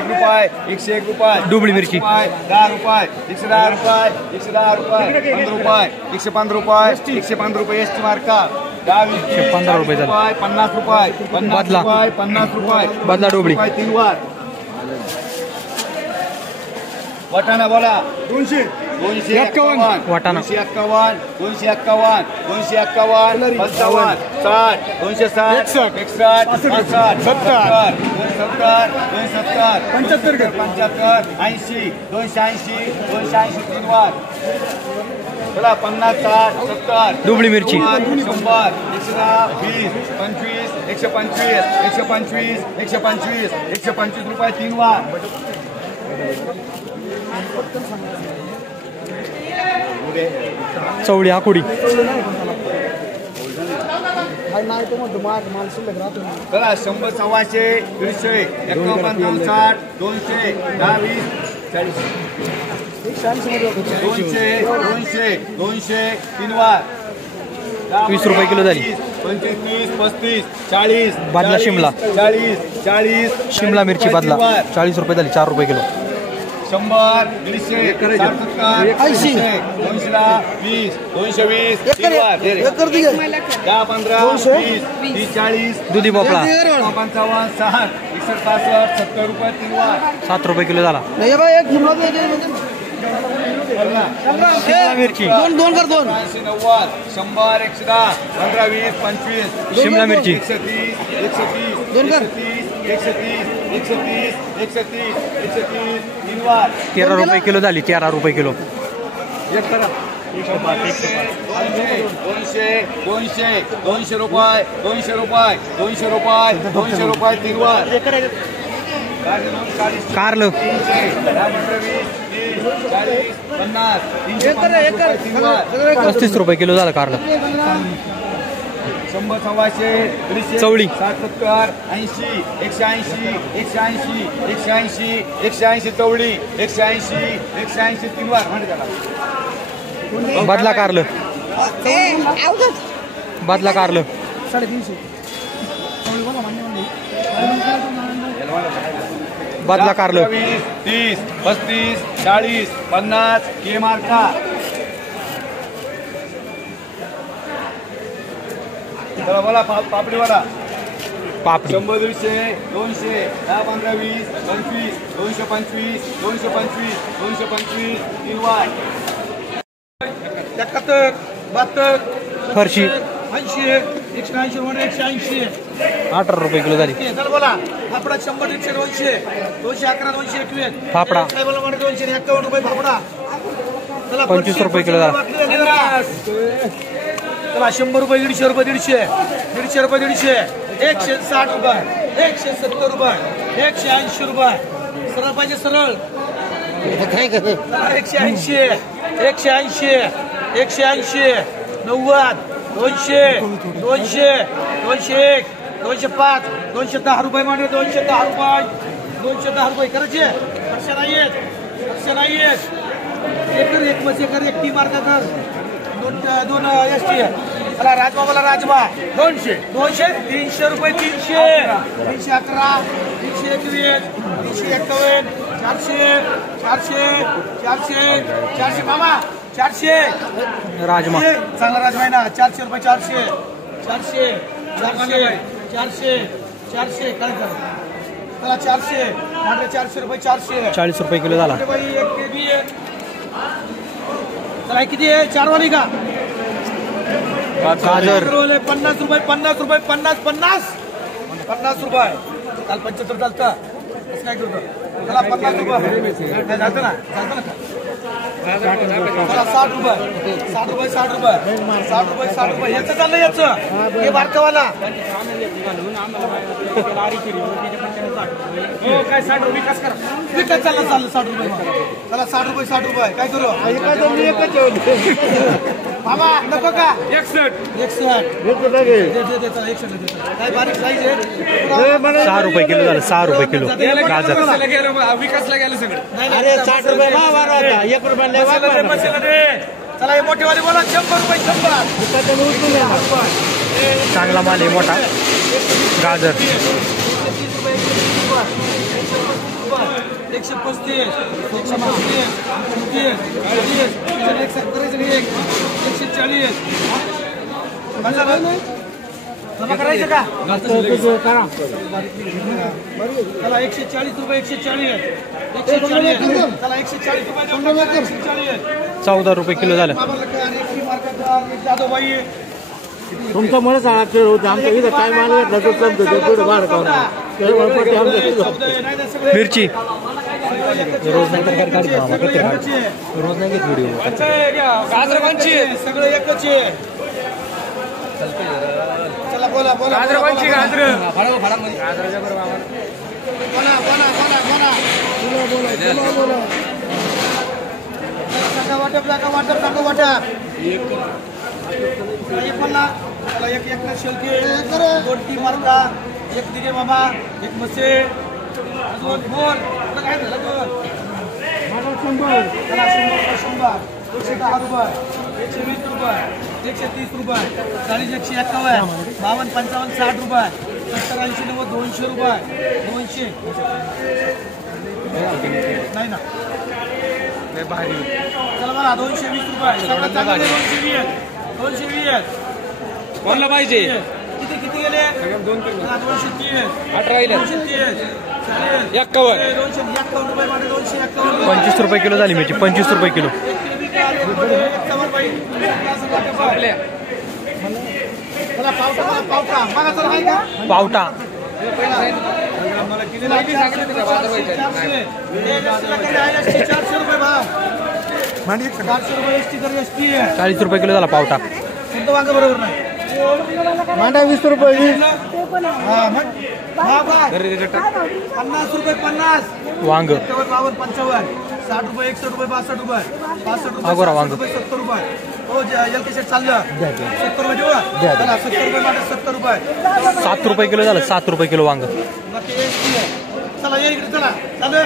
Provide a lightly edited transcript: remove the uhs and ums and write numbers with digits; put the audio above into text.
1 रुपये 101 रुपये डुबळी मिरची 10 रुपये 110 रुपये 110 रुपये 15 रुपये 105 रुपये 105 रुपये एसटी मार्का 15 रुपये झाले 50 रुपये 50 रुपये 50 रुपये बदला डुबळी 3 वार वाटाणा बोला 200 251 वाटाणा 251 251 251 55 60 260 61 62 70 270 75 80 280 280 3 वार चला 50 60 70 डुबळी मिरची 100 120 25 125 125 125 125 रुपये 3 वार चवळी आकुडी चला 100 सव्वाशे 150 51 60 200 10 20 200 200 3 वार 20 रुपये किलो झाली 25 35 40 बादला शिमला 40 40 शिमला मिरची बादला 40 रुपये झाली 4 रुपये किलो 100 150 70 80 220 220 3 वार 10 15 20 30 40 दुधी भोपळा 55 60 61 70 रुपये 3 वार 7 रुपये किलो झाला शिमला मिरची 2 कर 2 90 100 110 15 20 25 शिमला मिरची 130 130 2 कर 130 130 130 130 3 वार 13 रुपये किलो झाली 13 रुपये किलो 200 200 200 रुपये 200 रुपये 200 रुपये 200 रुपये 3 वार कारलं 35 रुपये किलो झालं कारलं 100 सव्वाशे 150 चवळी 60 70 80 180 180 180 180 चवळी 180 180 3 वार म्हणजे त्याला बदला कारलं बदला कारलं 350 बदला कारलं 30 35 40 50 के मार्का चला बोला पापडीवाला पापडी 100 200 200 10 15 20 25 225 225 225 3 वार 71 72 फरशी 80 180 180 18 रुपये किलो झाली चला बोला फाफडा 100 200 211 221 फाफडा काय बोला 251 रुपये फाफडा चला 25 रुपये किलो झाला चला 100 रुपये 150 रुपये 150 रुपये 150 160 रुपये 170 रुपये 180 रुपये सरळ पाहिजे सरळ 180 180 180 90 200 200 201 205 210 रुपये मांडले 210 रुपये करायचे लक्ष नाही एकर एक टी मार्का कर दोन एसटी चला राजबाबाला राजबा 200 300 रुपये 311 321 351 400 400 मामा 400 राजमा चांगला राजमा आहे ना 400 रुपये 400 काय चला 400 मांडले 400 रुपये 400 40 रुपये किलो झाला चला किती आहे 4 वाली का गाजर 50 रुपये 50 रुपये 50 रुपये काल 75 चालतं कसं काय करतो चला 50 रुपये चालतं ना चला 60 रुपये 60 रुपये याचं चाललं याचं हे बारकावाला काय 60 रुपये विकास करा विकास चाललं 60 रुपये चला 60 रुपये काय करू मामा नको का 61 काय बारीक साईज आहे 6 रुपये किलो झालं 6 रुपये किलो गाजर विकासला गेलं सगळं अरे 60 रुपये भाव होता 1 रुपये चला हे मोठेवाले बोला 100 रुपये 100 चांगला माल आहे मोठा गाजर 135 140 करायचं का चला 140 रुपये 140 चला 140 रुपये 140 14 रुपये किलो झालं. जाधवबाई तुमचं मला सांगा खेळ होतं आमच्या इथं काय मानलं पुढे बाहेर मिरची रोज नाही तर काढतो आम्हाला प्रत्येक गाडी. रोज नाही घेत व्हिडिओ. सगळं एकच आहे. चला बोला बोला गाजरबांची गाजर वाटप एक म्हणला चला एक शेलकी दोन टी मार्का एक दिगे मामा एक मसे दोन बोल काय झालं चला 100 110 रुपये 120 रुपये 130 रुपये 40 151 52 55 60 रुपये 70 80 90 200 रुपये 200 नाही ना भारी चला मला 220 रुपये सगळं चांगलं 220 कोणला पाहिजे किती किती गेले 230 18 251 रुपये मध्ये 251 25 रुपये किलो झाली मिरची. 25 रुपये किलो. पावटा मांडी 400 रुपये एसटी कर एसटी 40 रुपये किलो झाला पावटा. कोणतं वांग बरोबर नाही मांडा 20 रुपये हा मग 50 रुपये 50 वांग 52 55 60 रुपये 61 रुपये 62 रुपये 65 रुपये अगोरा वांग 70 रुपये हो एलके सेट चाललं 70 रुपये देऊ चला 70 रुपये मध्ये 70 रुपये 7 रुपये किलो झालं. 7 रुपये किलो वांग. चला ये इकडे चला चालू